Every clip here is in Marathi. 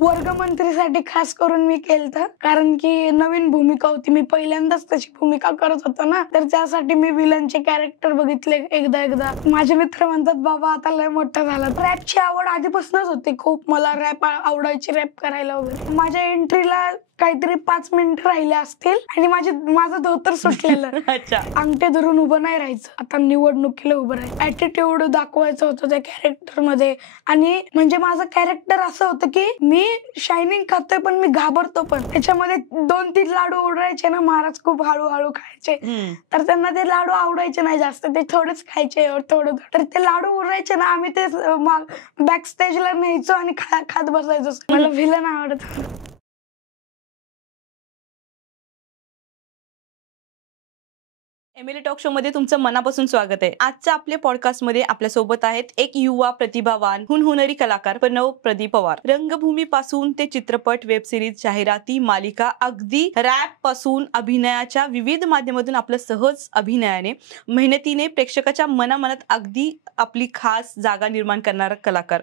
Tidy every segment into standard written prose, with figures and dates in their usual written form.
वर्गमंत्रीसाठी खास करून मी केलं, कारण की नवीन भूमिका होती, मी पहिल्यांदाच तशी भूमिका करत होतो ना, तर त्यासाठी मी विलनचे कॅरेक्टर बघितले एकदा. माझे मित्र म्हणतात बाबा आता लय मोठा झाला. रॅपची आवड आधीपासूनच होती खूप, मला रॅप आवडायची, रॅप करायला वगैरे. माझ्या एंट्रीला काहीतरी 5 मिनिटं राहिले असतील आणि माझं धोतर सुटलेलं. अंगठे धरून उभं नाही राहायचं, आता निवडणुकीला उभं राहायचं. ऍटिट्यूड दाखवायचं होतं त्या कॅरेक्टर मध्ये. आणि म्हणजे माझं कॅरेक्टर असं होतं की मी शायनिंग खातोय पण मी घाबरतो पण. त्याच्यामध्ये 2-3 लाडू उडवायचे ना, महाराज खूप हळूहळू खायचे, तर त्यांना ते लाडू आवडायचे नाही जास्त, ते थोडेच खायचे थोडं. तर ते लाडू उडवायचे ना, आम्ही ते बॅक स्टेजला न्यायचो आणि खात बसायचो. मला व्हिलन आवडत. एमिली टॉक शो मध्ये तुमचं मनापासून स्वागत आहे. आजच्या आपल्या पॉडकास्ट मध्ये आपल्या सोबत आहेत एक युवा प्रतिभावान हुनहुनरी कलाकार प्रणव प्रदीप पवार. रंगभूमी पासून ते चित्रपट, वेब सिरीज, जाहिराती, मालिका, अगदी रॅप पासून अभिनयाच्या विविध माध्यमातून आपलं सहज अभिनयाने, मेहनतीने प्रेक्षकाच्या मनामनात अगदी आपली खास जागा निर्माण करणारा कलाकार.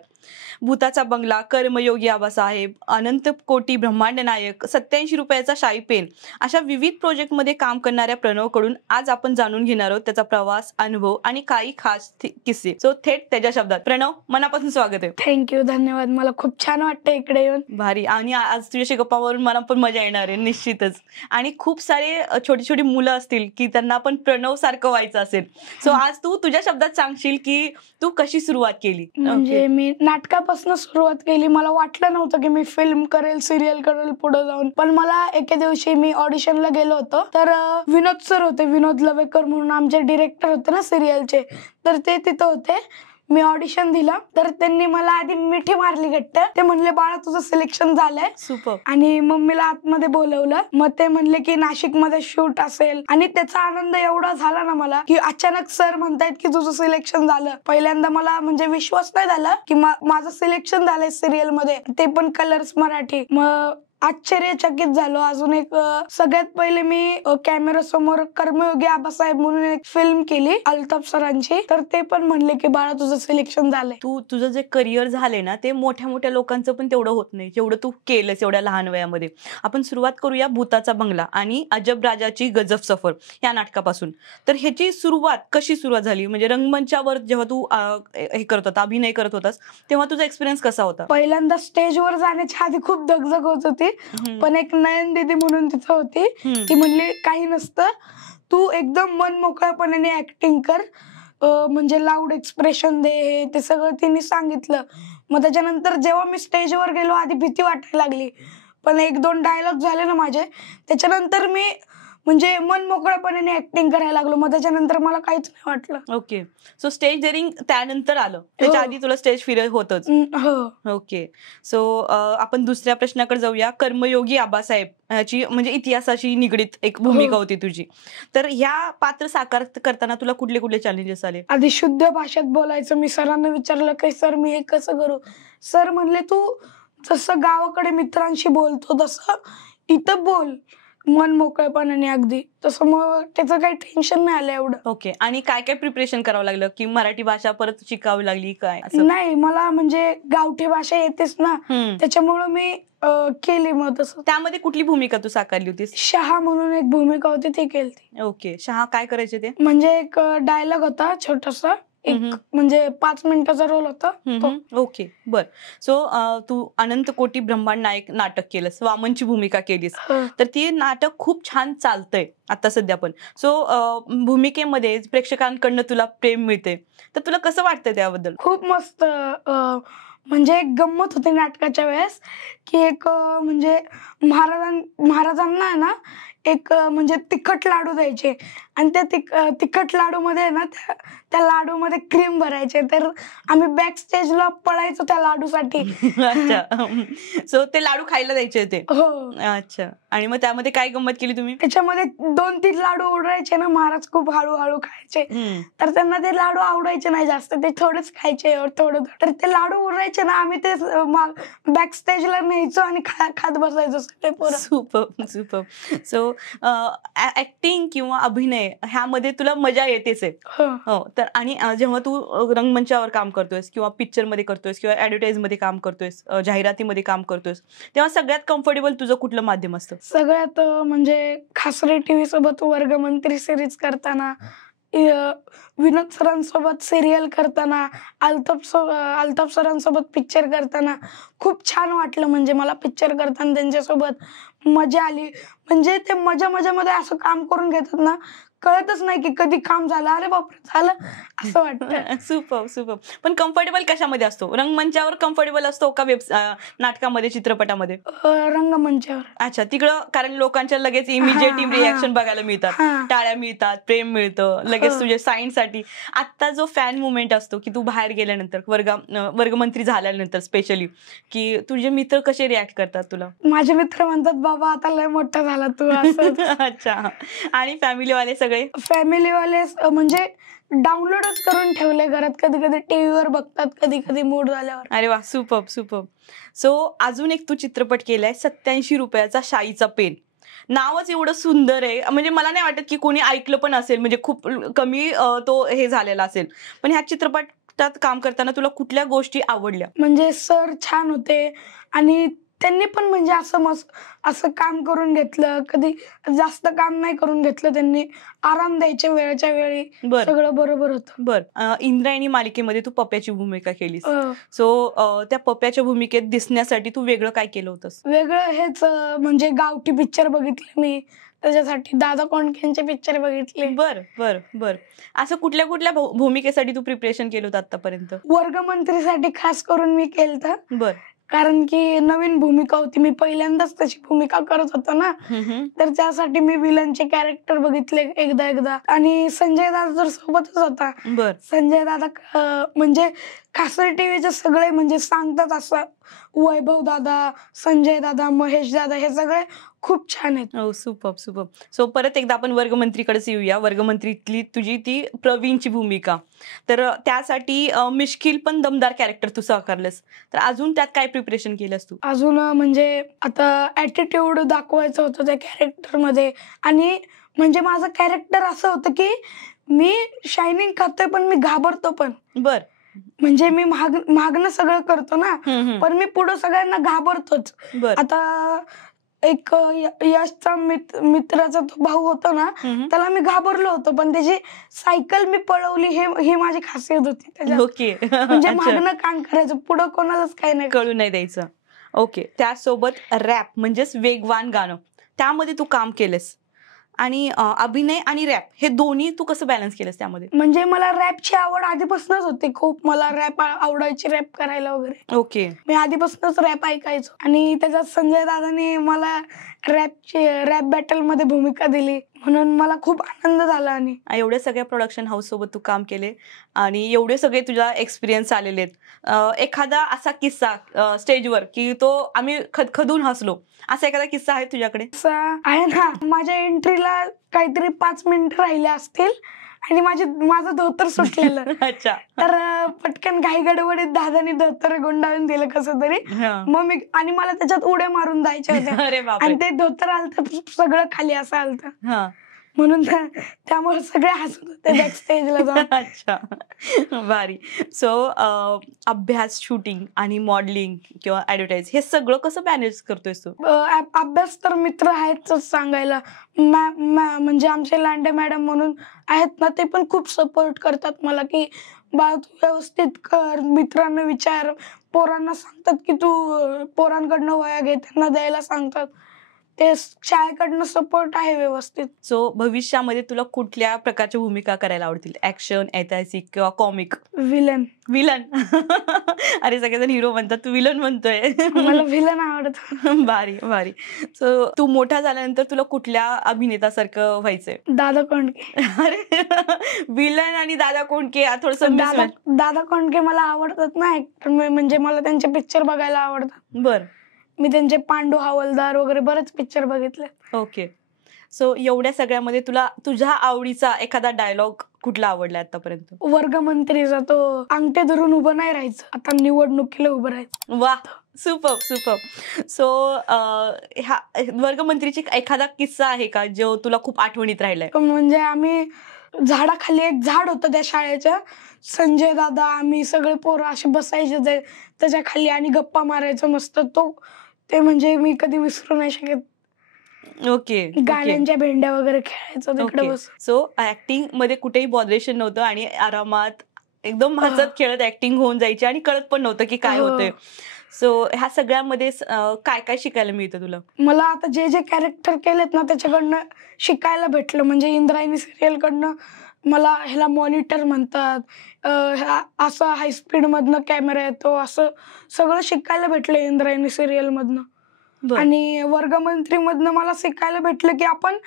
भूताचा बंगला, कर्मयोगी आबासाहेब, अनंत कोटी ब्रह्मांड नायक, 87 रुपयाचा शाई पेन अशा विविध प्रोजेक्ट मध्ये काम करणाऱ्या प्रणव कडून आज आपण जाणून घेणार आहोत त्याचा प्रवास, अनुभव आणि काही खास किस्से. सो थेट त्याच्या शब्दात. प्रणव, मनापासून स्वागत आहे. थँक्यू, धन्यवाद. मला खूप छान वाटतं इकडे येऊन. भारी. आणि आज तुझ्याशी गप्पा मारून मला पण मजा येणार आहे निश्चितच. आणि खूप सारे छोटी छोटी मुलं असतील की त्यांना पण प्रणव सारखं व्हायचं असेल. सो आज तू तुझ्या शब्दात सांगशील की तू कशी सुरुवात केली? म्हणजे मी नाटकापासून सुरुवात केली. मला वाटलं नव्हतं की मी फिल्म करेल, सिरियल करेल पुढे जाऊन. पण मला एके दिवशी मी ऑडिशनला गेलो होतो, तर विनोद सर होते, विनोद लवेकर म्हणून आमचे डिरेक्टर होते ना सिरियलचे, तर ते तिथं होते. मी ऑडिशन दिलं, तर त्यांनी मला आधी मिठी मारली घट्ट. ते म्हणले बाळा तुझं सिलेक्शन झालंय. सुपर. आणि मम्मीला आतमध्ये बोलवलं. मग ते म्हणले की नाशिक मध्ये शूट असेल. आणि त्याचा आनंद एवढा झाला ना मला की अचानक सर म्हणतायत की तुझं सिलेक्शन झालं. पहिल्यांदा मला म्हणजे विश्वास नाही झाला की माझं सिलेक्शन झालंय सिरियल मध्ये, ते पण कलर्स मराठी. मग आश्चर्यचकित झालो. अजून एक सगळ्यात पहिले मी कॅमेरा समोर कर्मयोगी आबासाहेब म्हणून एक फिल्म केली अल्ताफ सरांची, तर ते पण म्हणले की बाळा तुझं सिलेक्शन झालंय. तुझं जे करिअर झालंय ना, ते मोठ्या मोठ्या लोकांचं पण तेवढं होत नाही जेवढं तू केलंस एवढ्या लहान वयामध्ये. आपण सुरुवात करूया भूताचा बंगला आणि अजब राजाची गजब सफर या नाटकापासून. तर ह्याची कशी सुरुवात झाली? म्हणजे रंगमंचावर जेव्हा तू हे करत होता, अभिनय करत होतास, तेव्हा तुझा एक्सपिरियन्स कसा होता? पहिल्यांदा स्टेजवर जाण्याच्या आधी खूप दगदग होत होती. पण एक नयन दीदी म्हणून तिथं होती, ती म्हणली काही नसतं, तू एकदम मन मोकळ्यापणाने ऍक्टिंग कर, म्हणजे लाऊड एक्सप्रेशन दे, ते सगळं तिने सांगितलं. मग त्याच्यानंतर जेव्हा मी स्टेजवर गेलो आधी भीती वाटायला लागली, पण 1-2 डायलॉग झाले ना माझे, त्याच्यानंतर मी म्हणजे मन मोकळेपणाने ऍक्टिंग करायला लागलो. मग त्याच्यानंतर मला काहीच नाही वाटलं. ओके. सो स्टेज डेअरिंग त्यानंतर आलं, त्याच्या आधी तुला स्टेज फिअर होतच? हो. ओके. सो आपण दुसऱ्या प्रश्नाकडे जाऊया. कर्मयोगी आबासाहेब ह्याची म्हणजे इतिहासाशी निगडीत एक भूमिका होती तुझी. तर ह्या पात्र साकार करताना तुला कुठले कुठले चॅलेंजेस आले? आधी शुद्ध भाषेत बोलायचं. मी सरांना विचारलं की सर मी हे कसं करू? सर म्हणले तू जसं गावाकडे मित्रांशी बोलतो तसं इथं बोल, मन मोकळेपणाने अगदी तसं. मग त्याचं काही टेन्शन नाही आलं एवढं. ओके. आणि काय काय प्रिपरेशन करावं लागलं की मराठी भाषा परत शिकावी लागली काय? नाही, मला म्हणजे गावठी भाषा येतेच ना, त्याच्यामुळं मी केली. मग तसं त्यामध्ये कुठली भूमिका तू साकारली होतीस? शहा म्हणून एक भूमिका होती, ती केली. ओके. शहा काय करायचे ते? म्हणजे एक डायलॉग होता छोटासा, एक म्हणजे 5 मिनिटाचा रोल होता. ओके, बर. सो तू अनंत कोटी ब्रह्मांड नायक नाटक केलंस, वामनची भूमिका केलीस, तर ती नाटक खूप छान चालतंय आता सध्या पण. सो भूमिकेमध्ये प्रेक्षकांकडनं तुला प्रेम मिळते, तर तुला कसं वाटतंय त्याबद्दल? खूप मस्त. म्हणजे एक गंमत होती नाटकाच्या वेळेस की एक म्हणजे महाराजांना ना एक म्हणजे तिखट लाडू द्यायचे आणि त्या तिखट लाडू मध्ये ना त्या लाडू मध्ये क्रीम भरायचे, तर आम्ही बॅक स्टेजला पळायचो त्या लाडूसाठी. अच्छा. सो ते लाडू खायला द्यायचे ते? हो. अच्छा. आणि मग त्यामध्ये काय गंमत केली तुम्ही? त्याच्यामध्ये 2-3 लाडू उडवायचे ना, महाराज खूप हळूहळू खायचे, तर त्यांना ते लाडू आवडायचे नाही जास्त, ते थोडेच खायचे थोडं. तर ते लाडू उडवायचे ना, आम्ही ते बॅक स्टेजला न्यायचो आणि खात बसायचो सगळे पोरं. सुपर. सो ऍक्टिंग किंवा अभिनय आहे ह्यामध्ये तुला मजा येतेच आहे. हो, तर आणि जेव्हा तू रंगमंचावर काम करतोयस किंवा पिक्चर मध्ये करतोयस किंवा ऍडव्हर्टाईज मध्ये काम करतोयस, जाहिरातीमध्ये काम करतोयस, तेव्हा सगळ्यात कम्फर्टेबल तुझं कुठलं माध्यम असतं? सगळ्यात म्हणजे खासरी टीव्ही सोबत वर्गमंत्री सिरीज करताना, विनोद सरांसोबत सिरियल करताना, अल्ताफ सरांसोबत पिक्चर करताना खूप छान वाटलं. म्हणजे मला पिक्चर करताना त्यांच्यासोबत मजा आली. म्हणजे ते मजामध्ये असं काम करून घेतात ना, कळतच नाही की कधी काम झालं, अरे बापरे झालं, असं वाटतं. सुपर. पण कम्फर्टेबल कशामध्ये असतो? रंगमंचावर कम्फर्टेबल असतो का नाटकामध्ये, चित्रपटामध्ये? रंगमंचावर. अच्छा, तिकडं कारण लोकांच्या लगेच इमिजिएट रिॲक्शन बघायला मिळतात, हा. टाळ्या मिळतात, प्रेम मिळतं लगेच तुझ्या साईनसाठी. आता जो फॅन मुवमेंट असतो की तू बाहेर गेल्यानंतर, वर्गमंत्री झाल्यानंतर स्पेशली, की तुझे मित्र कसे रिॲक्ट करतात तुला? माझे मित्र म्हणतात, बाबा आता लय मोठा झाला तू, असं. अच्छा, आणि फॅमिलीवाले सगळे? फॅमिलीवाले म्हणजे डाउनलोडच करून ठेवले घरात, कधी कधी टीव्हीवर बघतात, कधी कधी मूड झाल्यावर. अरे वा, सुपर. सो अजून एक तू चित्रपट केलाय, 87 रुपयाचा शाईचा पेन. नावच एवढं सुंदर आहे, म्हणजे मला नाही वाटत की कोणी ऐकलं पण असेल, म्हणजे खूप कमी तो हे झालेला असेल. पण ह्या चित्रपटात काम करताना तुला कुठल्या गोष्टी आवडल्या? म्हणजे सर छान होते आणि त्यांनी पण म्हणजे असं काम करून घेतलं, कधी जास्त काम नाही करून घेतलं त्यांनी, आराम द्यायचे वेळच्या वेळी. सगळं बरोबर होतं. इंद्रायणी मालिकेमध्ये तू पप्याची भूमिका केलीस. सो त्या पप्याच्या भूमिकेत दिसण्यासाठी तू वेगळं काय केलं होतंस? वेगळं हेच म्हणजे गावठी पिक्चर बघितले मी, त्याच्यासाठी दादा कोंडकेंचे पिक्चर बघितले. बर. असं कुठल्या भूमिकेसाठी तू प्रिपरेशन केलं होतं आतापर्यंत? वर्गमंत्रीसाठी खास करून मी केलं. बर. कारण की नवीन भूमिका होती, मी पहिल्यांदाच त्याची भूमिका करत होतो ना, तर त्यासाठी मी विलनचे कॅरेक्टर बघितले एकदा आणि संजय दादा तर सोबतच होता. संजय दादा म्हणजे खासरी टीव्हीचे सगळे म्हणजे सांगतात असं, वैभव दादा, संजय दादा, महेश दादा, हे सगळे खूप छान आहेत. हो, सुपर. सो परत एकदा आपण वर्गमंत्रीकडेच येऊया. वर्गमंत्रीतली तुझी ती प्रवीणची भूमिका, तर त्यासाठी मिश्किल पण दमदार कॅरेक्टर तू साकारलंस, तर अजून त्यात काय प्रिपरेशन केलंस तू? अजून म्हणजे आता ऍटिट्यूड दाखवायचं होतं त्या कॅरेक्टर मध्ये, आणि म्हणजे माझं कॅरेक्टर असं होतं की मी शायनिंग खातोय पण मी घाबरतो पण. म्हणजे मी मागणं सगळं करतो ना, पण मी पुढं सगळ्यांना घाबरतोच. आता एक यशचा मित्राचा तो भाऊ होता ना, त्याला मी घाबरलो होतो, पण त्याची सायकल मी पळवली, हे माझी खासियत होती त्याच्यात. म्हणजे मागणं काम करायचं, पुढं कोणालाच काही नाही कळू नाही द्यायचं. ओके. त्यासोबत रॅप म्हणजेच वेगवान गाणं, त्यामध्ये तू काम केलंस, आणि अभिनय आणि रॅप हे दोन्ही तू कसं बॅलन्स केलंस त्यामध्ये? म्हणजे मला रॅपची आवड आधीपासूनच होती खूप, मला रॅप आवडायची, रॅप करायला वगैरे. ओके. मी आधीपासूनच रॅप ऐकायचो, आणि त्याच्यात संजय दादाने मला रॅप बॅटल मध्ये भूमिका दिली, म्हणून मला खूप आनंद झाला. आणि एवढ्या सगळ्या प्रोडक्शन हाऊस सोबत तू काम केले आणि एवढे सगळे तुझा एक्सपिरियन्स आलेले आहेत, एखादा असा किस्सा स्टेजवर की तो आम्ही खदखदून हसलो, असा एखादा किस्सा आहे तुझ्याकडे? आहे ना, माझ्या एंट्रीला काहीतरी 5 मिनिटं राहिले असतील आणि माझं धोतर सुटलेलं. अच्छा. तर पटकन घाई गडबडीत दादानी धोतर गुंडाळून दिलं कसं तरी, मग आणि मला त्याच्यात उड्या मारून जायच्या होत्या, आणि ते धोतर आलत सगळं खाली असं आलत, म्हणून त्यामुळे सगळे हसत होते बॅक स्टेजला जाऊन. अच्छा, भारी. सो अभ्यास, शूटिंग आणि मॉडेलिंग किंवा ऍडव्हर्टाईज हे सगळं कसं मॅनेज करतोयस तू? अभ्यास तर मित्र आहेतच सांगायला, म्हणजे आमचे लांडे मॅडम म्हणून आहेत ना, ते पण खूप सपोर्ट करतात मला की बा तू व्यवस्थित कर, मित्रांना विचार, पोरांना सांगतात की तू पोरांकडनं वया घे, त्यांना द्यायला सांगतात, ते शाळेकडनं सपोर्ट आहे व्यवस्थित. सो भविष्यामध्ये तुला कुठल्या प्रकारच्या भूमिका करायला आवडतील? ऍक्शन, ऐतिहासिक किंवा कॉमिक? विलन. अरे सगळेजण हिरो म्हणतात, तू विलन म्हणतोय. मला विलन आवडत. भारी. सो तू मोठा झाल्यानंतर तुला कुठल्या अभिनेतासारखं व्हायचंय? दादा कोंडके. अरे विलन आणि दादा कोंडके थोडस. दादा कोंडके मला आवडतात ना ऍक्टर, म्हणजे मला त्यांचे पिक्चर बघायला आवडतात. मी त्यांचे पांडू हवालदार वगैरे बरेच पिक्चर बघितले. ओके. सो एवढ्या सगळ्यामध्ये तुला तुझ्या आवडीचा एखादा डायलॉग कुठला आवडला आतापर्यंत? वर्गमंत्रीचा तो अंगठे धरून उभं नाही राहायचं, आता निवडणुकीला उभं राहायचं. वा, सुपर. सो ह्या वर्गमंत्रीची एखादा किस्सा आहे का जो तुला खूप आठवणीत राहिलाय? म्हणजे आम्ही झाडाखाली, एक झाड होतं त्या शाळेच्या, संजय दादा आम्ही सगळे पोरं असे बसायचे त्याच्या खाली आणि गप्पा मारायचं मस्त. ते म्हणजे मी कधी विसरू नाही शकत. ओके. गाण्यांच्या भेंड्या वगैरे खेळायचो तिकडे बस. सो ऍक्टिंग मध्ये कुठेही बॉदरेशन नव्हतं आणि आरामात एकदम हसत खेळत ऍक्टिंग होऊन जायची आणि कळत पण नव्हतं की काय होतंय. सो ह्या सगळ्यामध्ये काय काय शिकायला मिळतं तुला? मला आता जे जे कॅरेक्टर केलेत ना त्याच्याकडनं शिकायला भेटलं. म्हणजे इंद्रायणी सिरियल कडनं मला ह्याला मॉनिटर म्हणतात, असं हाय स्पीड मधनं कॅमेरा येतो, असं सगळं शिकायला भेटलं इंद्रायणी सिरियल मधनं. आणि वर्गमंत्री मधनं मला शिकायला भेटलं की आपण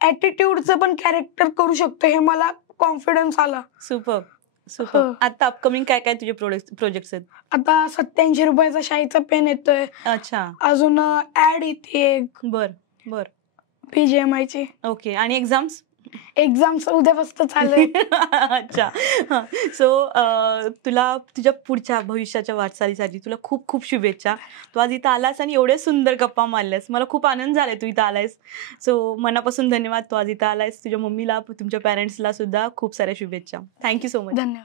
ऍटिट्यूडचं पण कॅरेक्टर करू शकतो, हे मला कॉन्फिडन्स आला. सुपर. आता अपकमिंग काय काय तुझे प्रोजेक्ट्स आहेत? आता 87 रुपयाचा शाईचा पेन येतोय. अच्छा. अजून ऍड येते एक. बर. BGMI ची. ओके. आणि एक्झाम्स उद्यापासून चालू आहे. अच्छा. सो तुला तुझ्या पुढच्या भविष्याच्या वाटचालीसाठी तुला खूप खूप शुभेच्छा. तू आज इथं आलास आणि एवढे सुंदर गप्पा मारल्यास, मला खूप आनंद झालाय तू इथं आलायस. सो मनापासून धन्यवाद तू आज इथं आलायस. तुझ्या मम्मीला, तुमच्या पॅरेंट्सला सुद्धा खूप साऱ्या शुभेच्छा. Thank you so much. धन्यवाद.